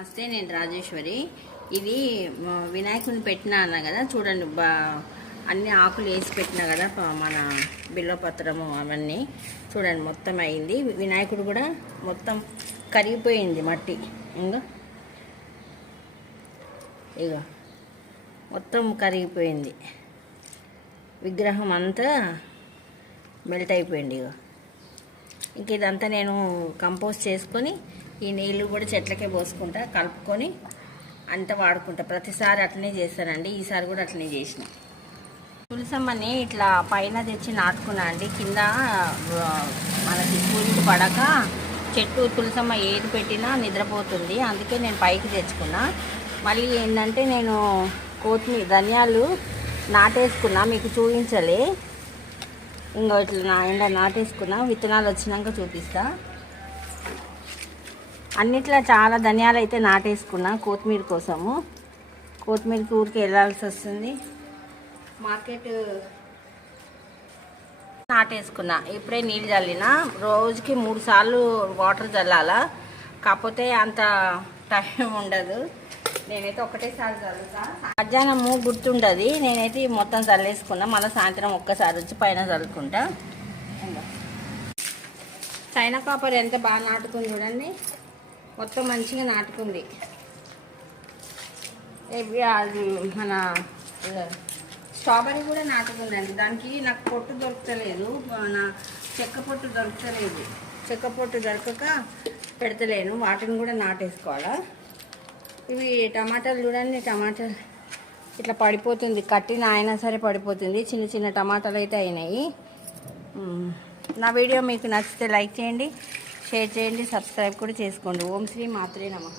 నమస్తే, నేను రాజేశ్వరి. ఇది వినాయకుడిని పెట్టినా అన్నా కదా, చూడండి అన్ని ఆకులు వేసి పెట్టినా కదా, మన బిల్వపత్రము అవన్నీ చూడండి మొత్తం అయింది. వినాయకుడు కూడా మొత్తం కరిగిపోయింది మట్టి. ఇగ మొత్తం కరిగిపోయింది, విగ్రహం అంతా మెల్ట్ అయిపోయింది. ఇంక ఇదంతా నేను కంపోస్ట్ చేసుకొని ఈ నీళ్ళు కూడా చెట్లకే పోసుకుంటా, కలుపుకొని అంతా వాడుకుంటా. ప్రతిసారి అట్లనే చేస్తానండి, ఈసారి కూడా అట్లనే చేసిన. తులసమ్మని ఇట్లా పైన తెచ్చి నాటుకున్నా అండి. కింద మనకి సూర్యుడు పడక చెట్టు తులసమ్మ ఏది పెట్టినా నిద్రపోతుంది, అందుకే నేను పైకి తెచ్చుకున్నా. మళ్ళీ ఏంటంటే నేను కొత్తిమీర ధనియాలు నాటేసుకున్నా, మీకు చూపించలే. ఇంకో ఇట్లా నాటేసుకున్నా, విత్తనాలు వచ్చినాక చూపిస్తా. అన్నిట్లో చాలా ధనియాలు అయితే నాటేసుకున్నా కొత్తిమీర కోసము. కొత్తిమీరకి ఊరికి వెళ్ళాల్సి వస్తుంది, మార్కెట్. నాటేసుకున్నా, ఇప్పుడే నీళ్ళు చల్లినా. రోజుకి 3 సార్లు వాటర్ చల్లాలా, కాకపోతే అంత టైం ఉండదు. నేనైతే ఒకటేసారి చల్లుతా. మధ్యాహ్నం గుర్తుండదు, నేనైతే మొత్తం చల్లేసుకున్నా. మళ్ళీ సాయంత్రం ఒక్కసారి వచ్చి పైన చల్లుకుంటా. చైనా కాపర్ ఎంత బాగా నాటుకుంది చూడండి, మొత్తం మంచిగా నాటుకుంది. అది మన స్ట్రాబెర్రీ కూడా నాటుకుందండి. దానికి నాకు పొట్టు దొరకలేదు, నా చెక్క పొట్టు దొరకలేదు. చెక్క పొట్టు దొరకక పెడతలేను, వాటిని కూడా నాటేసుకోవాలా. ఇవి టమాటాలు చూడండి, టమాటాలు ఇట్లా పడిపోతుంది, కట్టిన అయినా సరే పడిపోతుంది. చిన్న చిన్న టమాటాలు అయితే అయినాయి. నా వీడియో మీకు నచ్చితే లైక్ చేయండి, షేర్ చేయండి, సబ్స్క్రైబ్ కూడా చేసుకోండి. ఓం శ్రీ మాత్రే నమః.